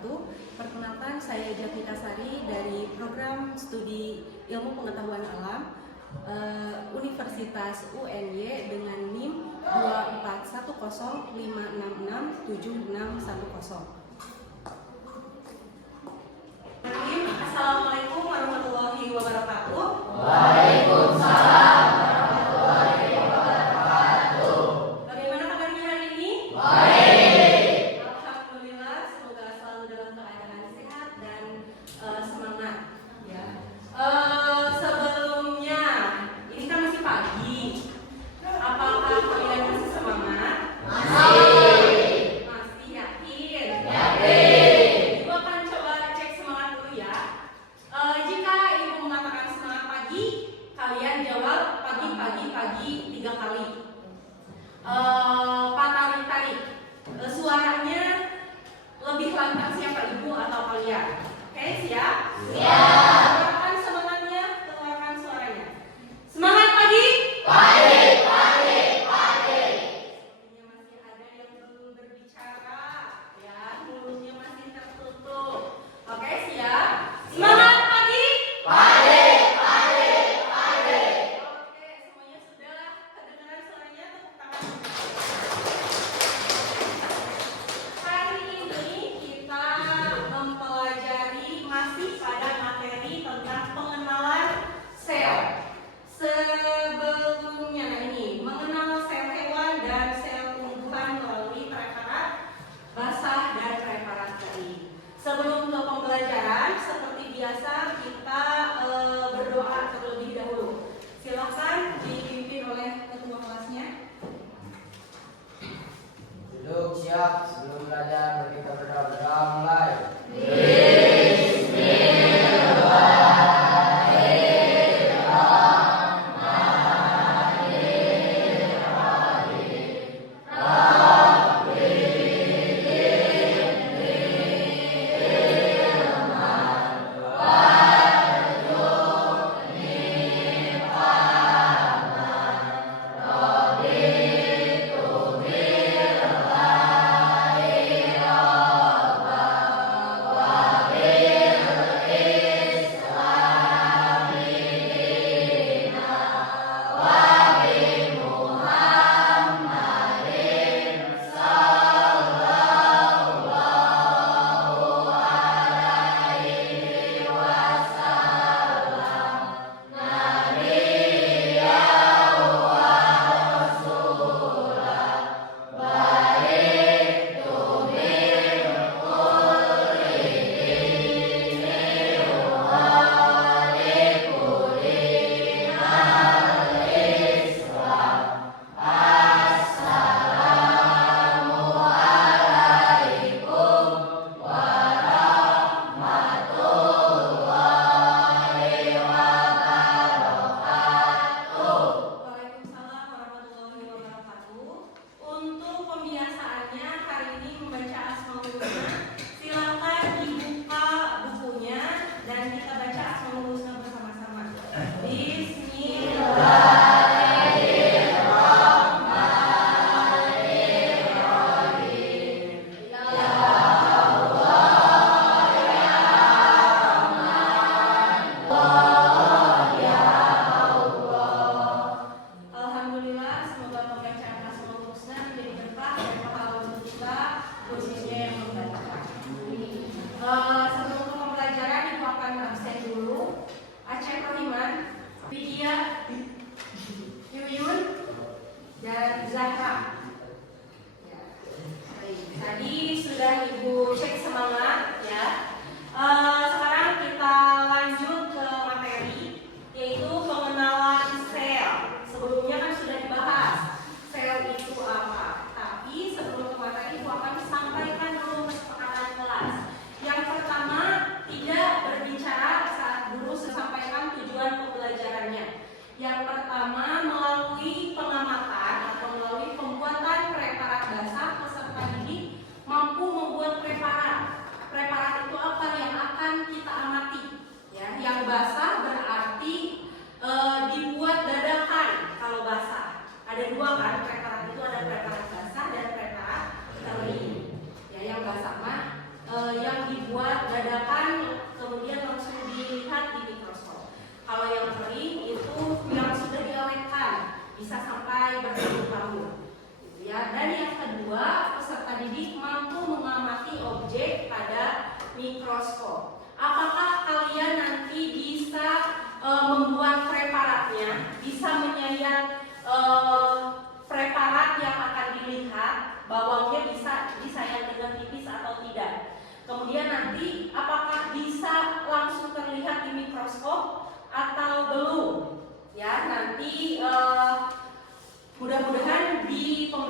wabarakatuh. Perkenalkan, saya Jatika Sari dari Program Studi Ilmu Pengetahuan Alam Universitas UNY dengan NIM 24105667610. Assalamualaikum warahmatullahi wabarakatuh. Waalaikumsalam warahmatullahi wabarakatuh. Bagaimana kabarnya hari ini? Baik. Alhamdulillah, semoga selalu dalam keadaan sehat dan semangat. Ya. Sebelumnya, ini kan masih pagi. Apakah kalian masih semangat? Masih. Masih yakin? Yakin. Ibu akan coba cek semangat dulu ya. Jika ibu mengatakan semangat pagi, kalian jawab pagi 3 kali. Pak tarik. Suaranya lebih lantang siapa, ibu atau kalian? Oke, siap? Siap. Keluarkan semangatnya, keluarkan suaranya. Semangat pagi! Pagi. Sepertinya masih ada yang belum berbicara, ya, mulutnya masih tertutup. Oke, siap? Semangat pagi! Pagi. Oke, semuanya sudah kedengaran suaranya, tepuk tangan. Hari ini kita mempelajari masih pada materi tentang pengenalan sel. Sebelumnya, ini mengenal sel hewan dan sel tumbuhan melalui preparat basah dan preparat kering. Sebelum ke pembelajaran, seperti biasa kita berdoa terlebih dahulu. Silakan dipimpin oleh ketua kelasnya. Duduk siap, sebelum belajar mari kita berdoa mulai. Waalaikumsalam warahmatullahi wabarakatuh. Untuk pembiasaannya hari ini membaca Asmaul Husna. Silakan dibuka bukunya dan kita baca Asmaul Husna bersama-sama. Bismillah. Alhamdulillah, semoga pembacaan Asmaul Husna menjadi berkah dan pahala untuk kita, khususnya yang membaca. Sebelum ke pembelajaran, ibu akan absen dulu. Aceh Rohiman, Widya, Yuyun, dan Zahra. Baik, tadi sudah ibu cek semangat, ya. Sekarang kita lanjut ke materi, yaitu pengenalan sel. Sebelumnya kan sudah dibahas sel itu apa. Tapi sebelum ke materi, ibu akan sampaikan dulu kesepakatan kelas. Yang pertama, tidak berbicara saat guru sampaikan tujuan pembelajarannya. Yang pertama, melalui pengamatan atau melalui pembuatan preparat basah, peserta didik mampu membuat preparat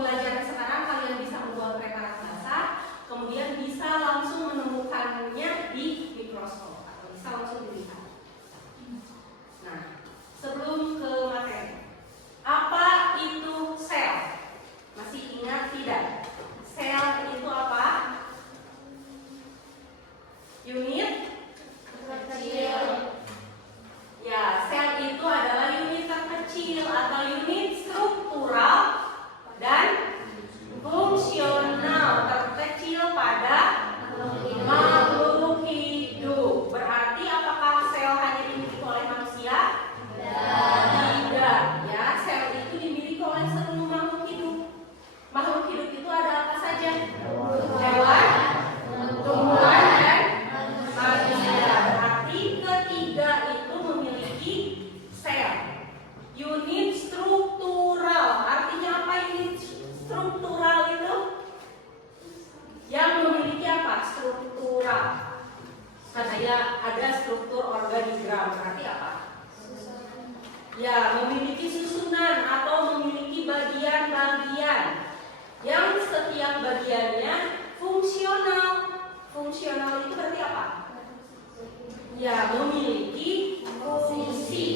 pembelajaran sekarang kalian bisa membuat preparat basah, kemudian bisa langsung menemukannya di mikroskop atau bisa langsung dilihat. Nah, sebelum ke materi, apa itu sel? Masih ingat tidak? Sel itu apa? Unit Kecil. ya, sel itu adalah unit terkecil atau unit struktural dan fungsional terkecil pada makhluk hidup. Berarti apakah sel hanya dimiliki oleh manusia? Tidak, ya. Sel itu dimiliki oleh seluruh makhluk hidup. Makhluk hidup itu ada apa saja? Hewan, tumbuhan, dan manusia. Berarti ketiga itu memiliki sel. Unit struktural. Artinya apa unit struktural itu? Yang memiliki apa? Struktural. Katanya ada struktur organigram. Berarti apa? Ya, memiliki susunan atau memiliki bagian-bagian yang setiap bagiannya fungsional. Fungsional itu berarti apa? Ya, memiliki fungsi.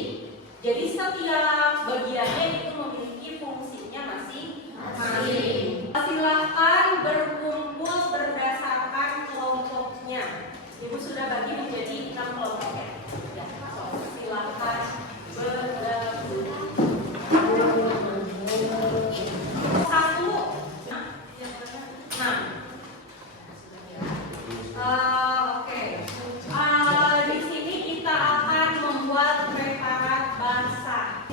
Jadi setiap bagiannya itu memiliki fungsinya masing-masing. Silahkan berkumpul berdasarkan kelompoknya. Ibu sudah bagi menjadi 6 kelompok ya. Silahkan bergabung. Satu. Nah. Oke. Di sini kita akan membuat preparat basah.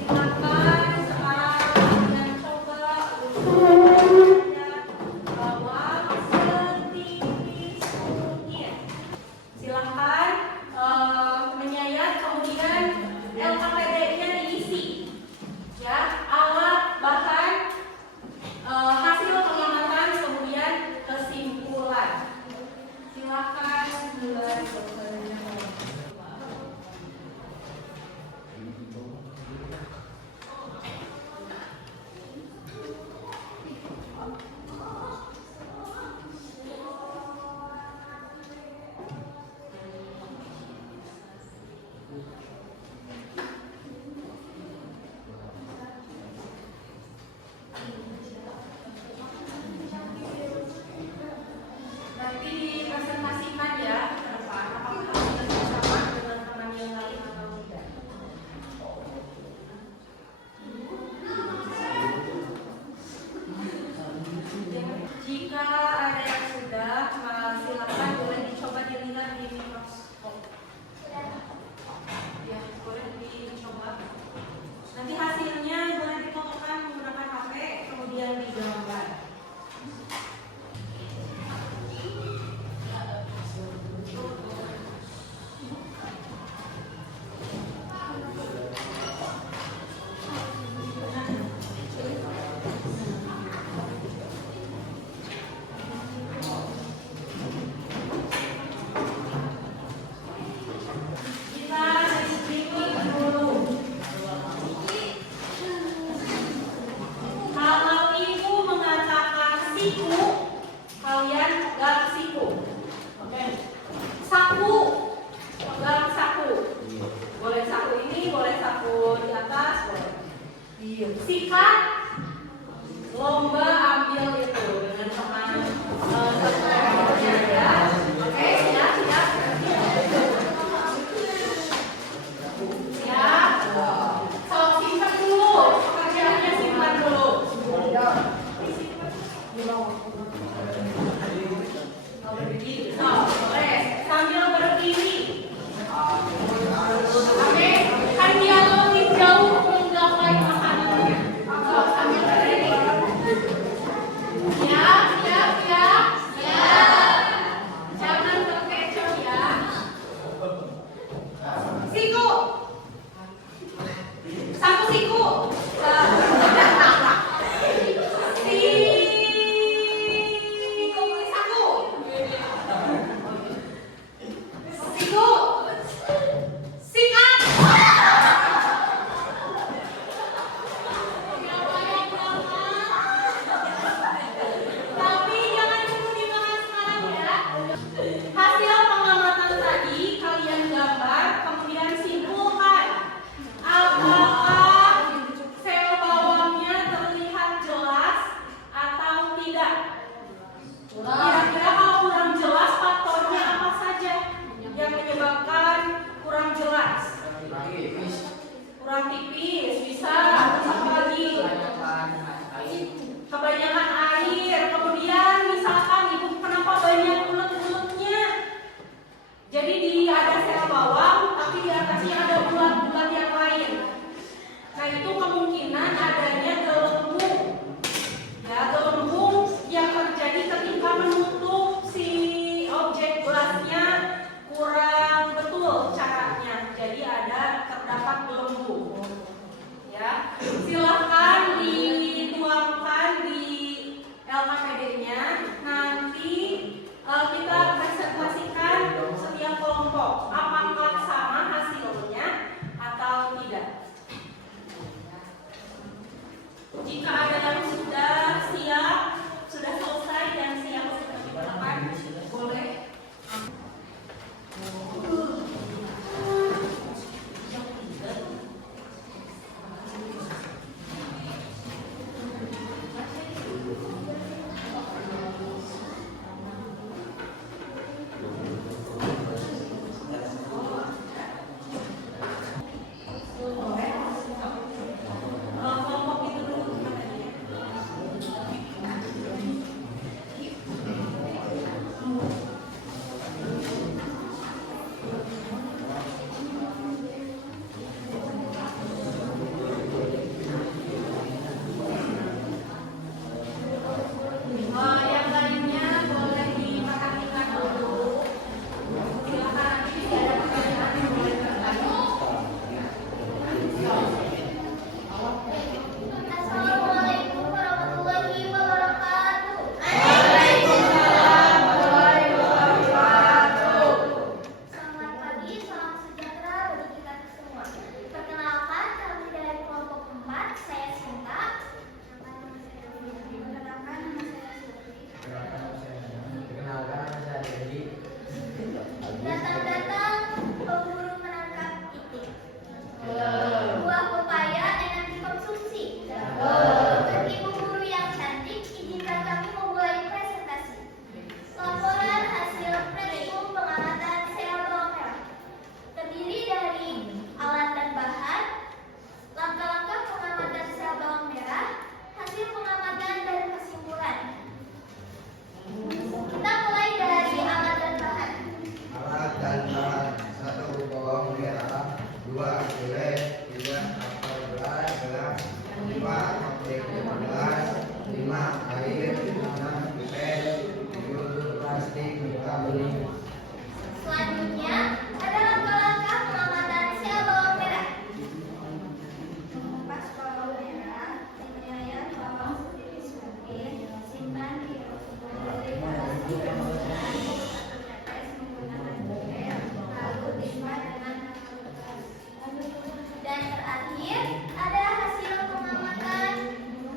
Dan terakhir ada hasil pengamatan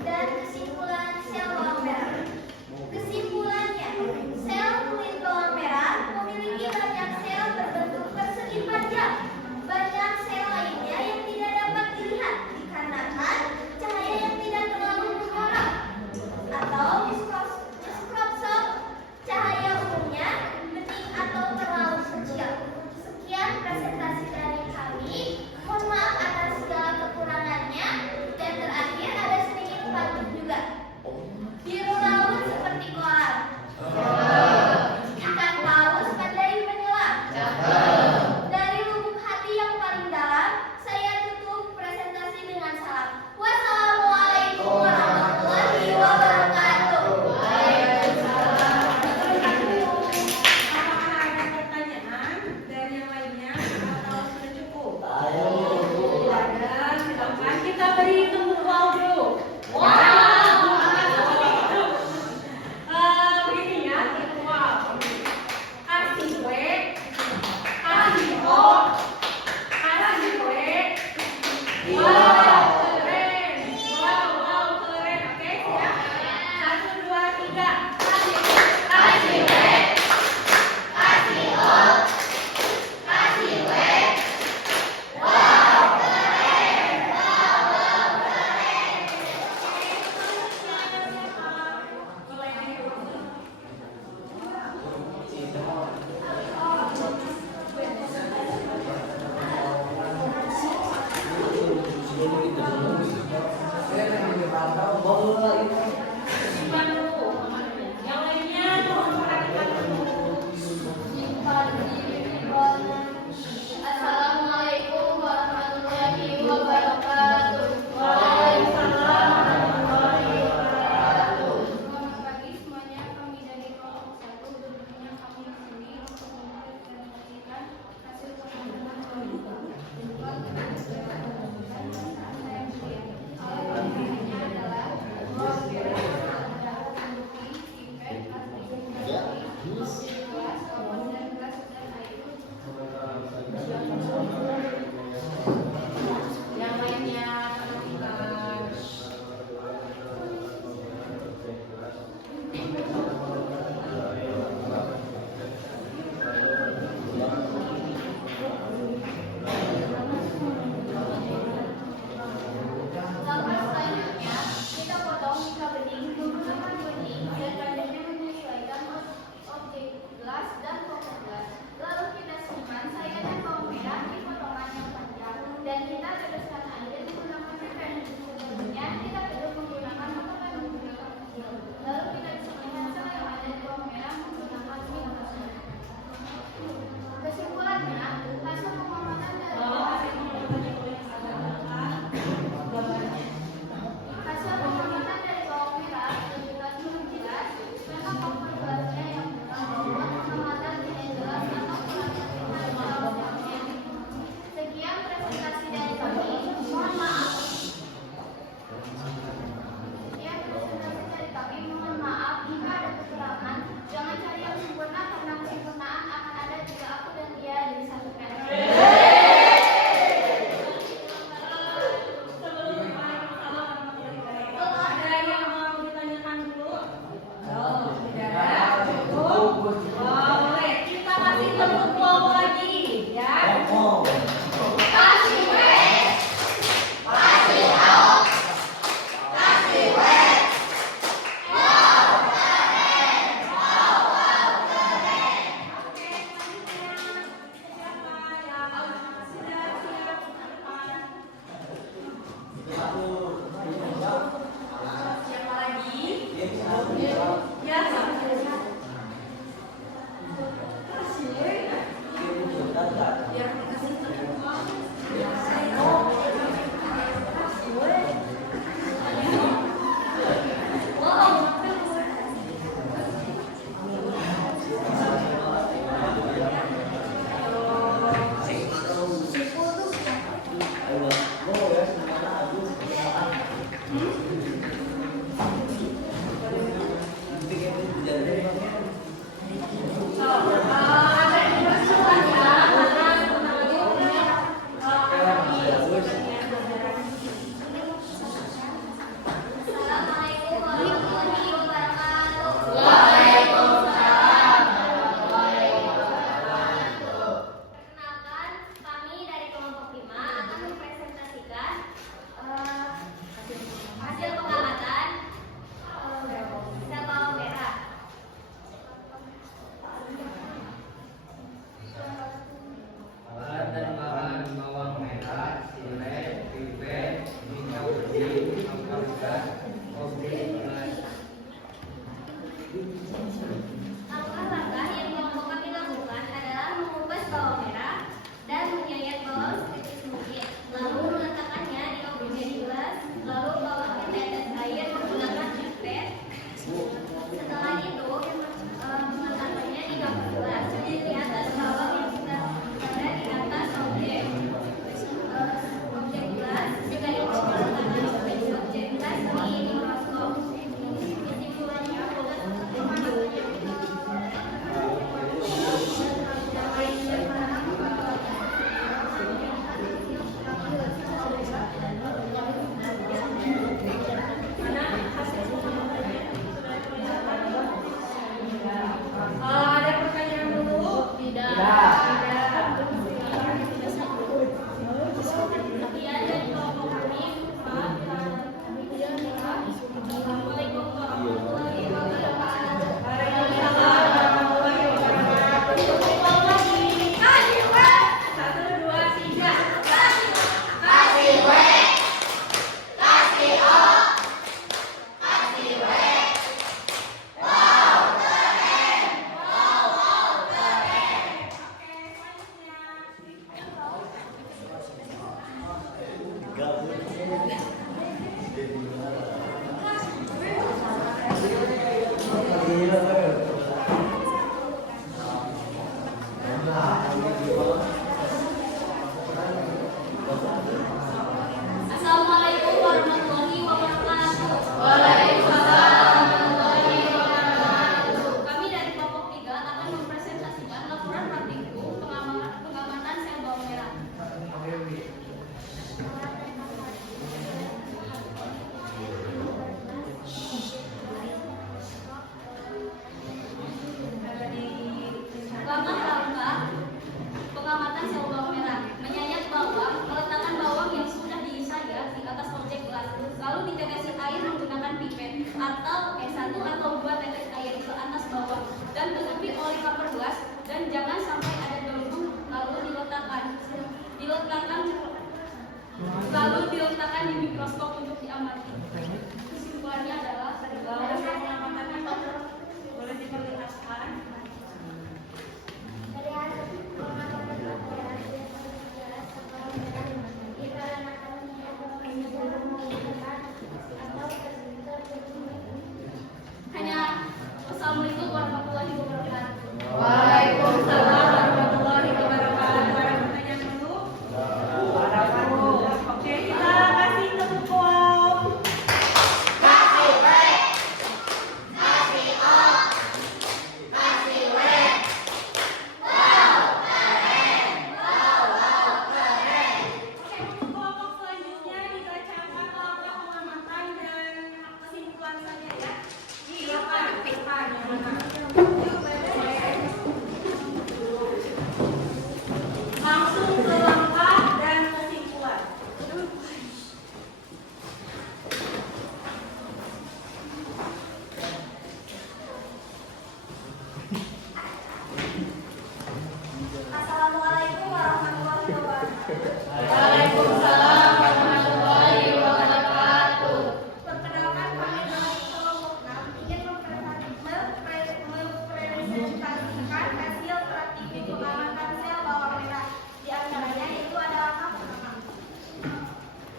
dan kesimpulan sel bawang merah. Kesimpulannya, sel kulit bawang merah memiliki banyak sel berbentuk persegi panjang. Banyak sel lainnya yang tidak dapat dilihat dikarenakan cahaya yang tidak terlalu menyorot atau mikroskop. Cahaya umumnya bening atau terlalu kecil. Sekian presentasi dari kami. Mohon maaf atas segala kekurangannya. Dan terakhir ada sedikit pantun juga. Biru laut seperti kolam. Ikan paus pandai menyelam. Dari lubuk hati yang paling dalam, saya tutup presentasi dengan salam. Wassalamualaikum warahmatullahi wabarakatuh. Apakah ada pertanyaan dari yang lainnya atau sudah cukup? Ada, silakan kita beri tepuk wow dulu. Begini ya, tepuk wow. Kasih kue, kasih kok, kasih kue. Wow, keren. Wow, keren. Oke, siap. 1, 2, 3. Kasih kue, kasih kue. Kasih kok, kasih kue. Simpan dulu. Yang lainnya mohon perhatikan dulu. Assalamualaikum warahmatullahi wabarakatuh. Waalaikumsalam warahmatullahi wabarakatuh. Selamat pagi semuanya, kami dari kelompok 1 duduknya kami di sini untuk mempresentasikan hasil pengamatan kami. Pertanyaannya adalah bahwa adalah memiliki efek arti kelas, obat dan gas dan air. Yang lainnya perhatikan. Langkah selanjutnya, kita potong mika bening menggunakan gunting dan kadarnya menyesuaikan objek perluas dan jangan sampai ada gelembung lalu diletakkan di mikroskop untuk diamati. Kesimpulannya adalah boleh diperlihatkan. Dari hasil pengamatan kamera jelas sekolah merah dikarenakan menyebar menggunakan atau hanya. Wassalamualaikum warahmatullahi wabarakatuh. Waalaikumsalam warahmatullahi wabarakatuh. Ada pertanyaan dulu? Oke, kita kasih tepuk tangan. kasih B, kasih O, kasih W. Wow, keren. Wow, keren. Oke, untuk kelompok selanjutnya dibacakan langkah pengamatan dan kesimpulan saja ya. Silakan, Pak. Langsung ke langkah dan kesimpulan. Assalamualaikum warahmatullahi wabarakatuh. Waalaikumsalam warahmatullahi wabarakatuh. Perkenalkan kami dari kelompok 6 ingin mempresentasikan hasil praktik pengamatan sel bawang merah. Di antaranya itu ada langkah pertama.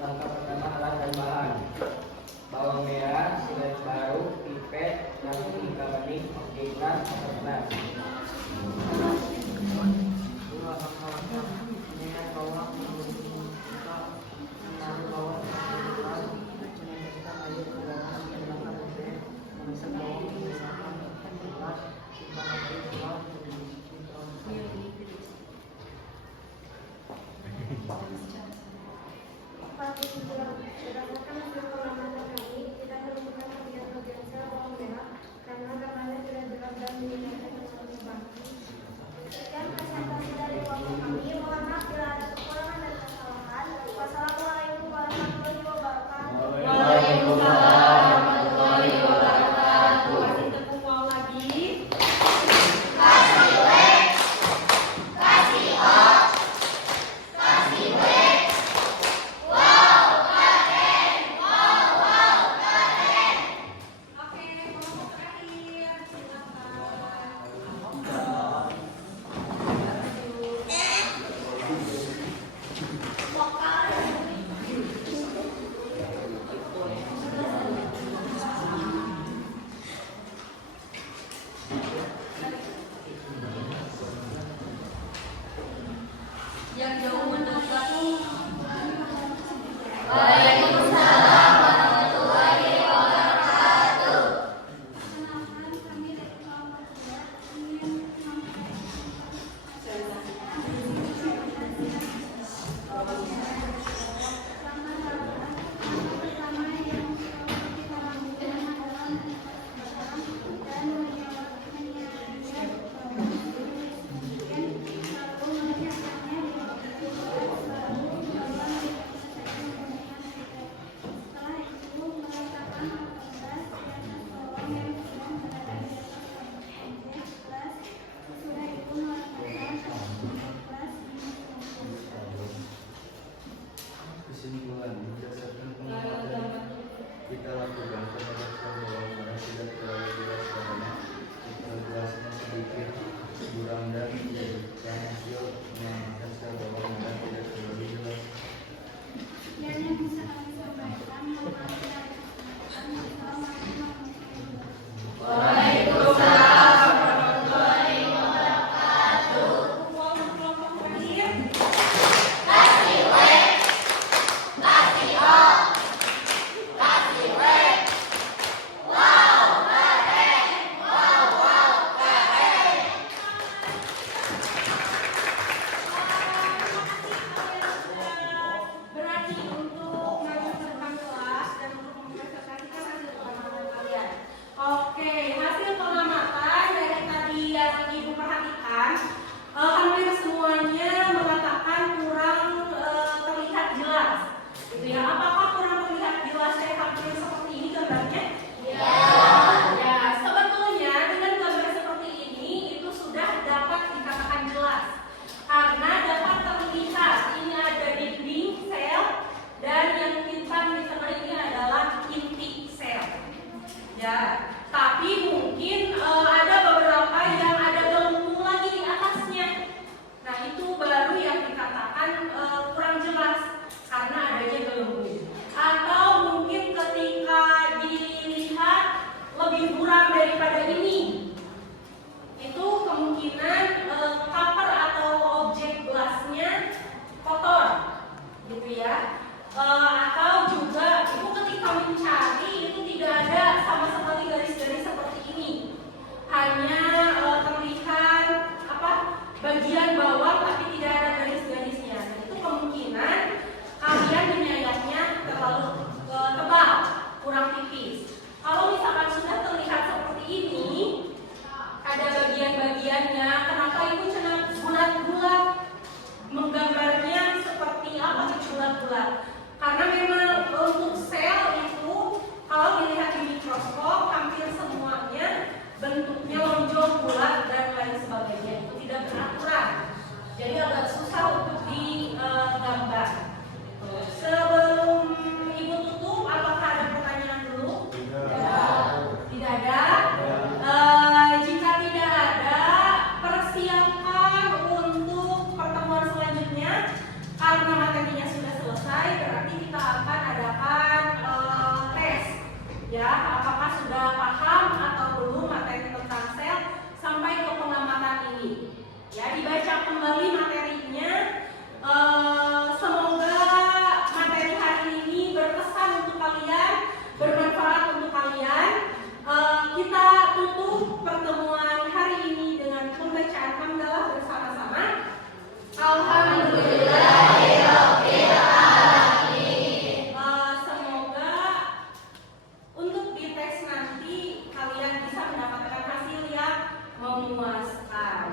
Langkah pertama alat dan bahan. Bawang merah, silet baru, pipet, dan tingkat benih, gelas, kertas. Berdasarkan hasil pengamatan kami, kita menemukan bagian-bagian sel bawang merah karena gambarnya tidak jelas dan menggunakan teman-teman. Sekian presentasi dari kelompok kami. Mohon maaf bila ada kekurangan dan kesalahan. Wassalamualaikum warahmatullahi wabarakatuh. Waalaikumsalam warahmatullahi wabarakatuh. Kasih tepuk tangan lagi. Kasih W, kasih O, kasih W. Wow, keren. Wow, keren. Oke, kelompok terakhir. Silakan. Yang jauh mendekat. Waalaikumsalam warahmatullahi wabarakatuh. Perkenalkan kami dari kelompok 2 ingin Kesimpulan, berdasarkan pengamatan kita lakukan terhadap sel bawang merah tidak terlalu jelas karena jelasnya sedikit kurang dan menjadikan hasil pengamatan sel bawang merah tidak terlalu jelas. yang bisa kami sampaikan. Waalaikumsalam warahmatullahi wabarakatuh. Kelompok terakhir. Kasih W, kasih O, kasih W. Wow, keren. Wow, keren. Berani untuk maju ke depan kelas dan untuk mempresentasikan hasil pengamatan kalian. Oke, hasil pengamatan dari tadi yang Ibu perhatikan, hampir semuanya mengatakan kurang terlihat jelas. Gitu ya. Apakah kurang terlihat jelas kayak hampir seperti ini gambarnya? Ya, sebetulnya dengan gambar seperti ini itu sudah bagiannya. Kenapa ibu cenah bulat-bulat? Menggambarnya seperti apa sih bulat-bulat? Karena memang untuk sel itu kalau dilihat di mikroskop hampir semuanya bentuknya lonjong, bulat dan lain sebagainya, itu tidak beraturan. Jadi agak susah untuk digambar. Sebelum ibu tutup, apakah ada pertanyaan dulu? Tidak ada. Jika tidak ada, persiapkan untuk pertemuan selanjutnya. Karena materinya sudah selesai, berarti kita akan adakan tes. Ya, apakah sudah paham atau belum materi tentang sel sampai ke pengamatan ini? Ya, dibaca kembali materinya. Semoga materi hari ini berkesan untuk kalian, bermanfaat untuk kalian. Kita tutup pertemuan hari ini dengan pembacaan hamdalah bersama-sama. Alhamdulillahirabbil alamin. Semoga untuk di tes nanti kalian bisa mendapatkan hasil yang memuaskan.